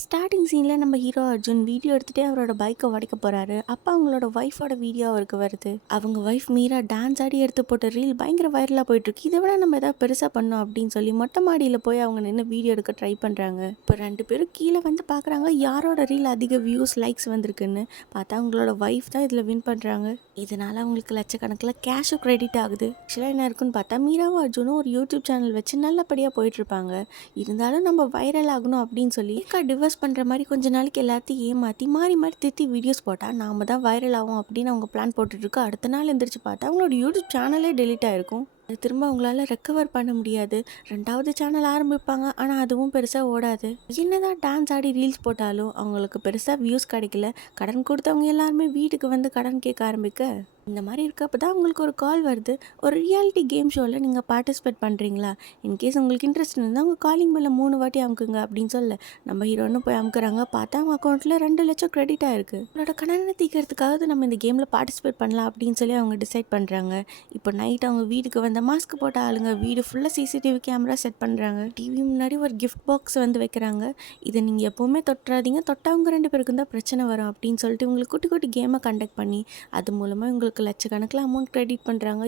Starting சீனில் நம்ம hero Arjun video எடுத்துகிட்டே அவரோட பைக்கை உடைக்க போகிறாரு. அப்போ அவங்களோட ஒய்ஃபோட வீடியோ அவருக்கு வருது. அவங்க ஒய்ஃப் மீரா டான்ஸ் ஆடி எடுத்து போட்ட ரீல் பயங்கர வைரலாக போயிட்டுருக்கு. இதை விட நம்ம எதாவது பெருசாக பண்ணோம் அப்படின்னு சொல்லி மொட்டை மாடியில் போய் அவங்க நின்று வீடியோ எடுக்க ட்ரை பண்ணுறாங்க. இப்போ 2 பேரும் கீழே வந்து பார்க்குறாங்க யாரோட ரீல் அதிக வியூஸ் லைக்ஸ் வந்திருக்குன்னு. பார்த்தா அவங்களோட ஒய்ஃப் தான் இதில் வின் பண்ணுறாங்க. இதனால் அவங்களுக்கு லட்சக்கணக்கில் கேஷும் கிரெடிட் ஆகுது. ஆக்சுவலாக என்ன இருக்குன்னு பார்த்தா மீராவும் அர்ஜுனும் ஒரு யூடியூப் சேனல் வச்சு நல்லபடியாக போயிட்டுருப்பாங்க. இருந்தாலும் நம்ம வைரல் ஆகணும் அப்படின்னு சொல்லி டிவர்ஸ் பண்ணுற மாதிரி கொஞ்ச நாளைக்கு எல்லாத்தையும் ஏமாற்றி மாறி மாறி திருத்தி வீடியோஸ் போட்டால் நாம தான் வைரல் ஆகும் அப்படின்னு அவங்க பிளான் போட்டுட்ருக்கு. அடுத்த நாள் எந்திரிச்சு பார்த்தா அவங்களோட யூடியூப் சேனலே டெலீட் ஆகிருக்கும். அது திரும்ப அவங்களால ரெக்கவர் பண்ண முடியாது. 2வது சேனல் ஆரம்பிப்பாங்க, ஆனால் அதுவும் பெருசாக ஓடாது. என்னதான் டான்ஸ் ஆடி ரீல்ஸ் போட்டாலும் அவங்களுக்கு பெருசாக வியூஸ் கிடைக்கல. கடன் கொடுத்தவங்க எல்லாருமே வீட்டுக்கு வந்து கடன் கேட்க ஆரம்பிக்க இந்த மாதிரி இருக்கப்போ தான் உங்களுக்கு ஒரு கால் வருது. ஒரு ரியாலிட்டி கேம் ஷோவில் நீங்கள் பார்ட்டிசிபேட் பண்ணுறீங்களா? இன்கேஸ் உங்களுக்கு இன்ட்ரெஸ்ட் இருந்தால் உங்கள் காலிங் பெல்ல 3 வாட்டி அமுக்குங்க அப்படின்னு சொல்ல நம்ம ஹீரோன்னு போய் அமுக்குறாங்க. பார்த்தா அவங்க அக்கௌண்ட்டில் 2 லட்சம் கிரெடிட் ஆயிருக்கு. அவங்களோட கடனை தீர்க்கறதுக்காக நம்ம இந்த கேமில் பார்ட்டிசிபேட் பண்ணலாம் அப்படின்னு சொல்லி அவங்க டிசைட் பண்ணுறாங்க. இப்போ நைட் அவங்க வீட்டுக்கு வந்த மாஸ்க் போட்ட ஆளுங்க வீடு ஃபுல்லாக சிசிடிவி கேமரா செட் பண்ணுறாங்க. டிவி முன்னாடி ஒரு கிஃப்ட் பாக்ஸ் வந்து வைக்கிறாங்க. இதை நீங்கள் எப்போவுமே தொட்டுறாதீங்க, தொட்டவங்க 2 பேருக்கும் தான் பிரச்சனை வரும் அப்படின்னு சொல்லிட்டு உங்களுக்கு குட்டி குட்டி கேமை கண்டக்ட் பண்ணி அது மூலமாக உங்களுக்கு லட்சக்கணக்கில் அமௌண்ட் கிரெடிட் பண்ணுறாங்க.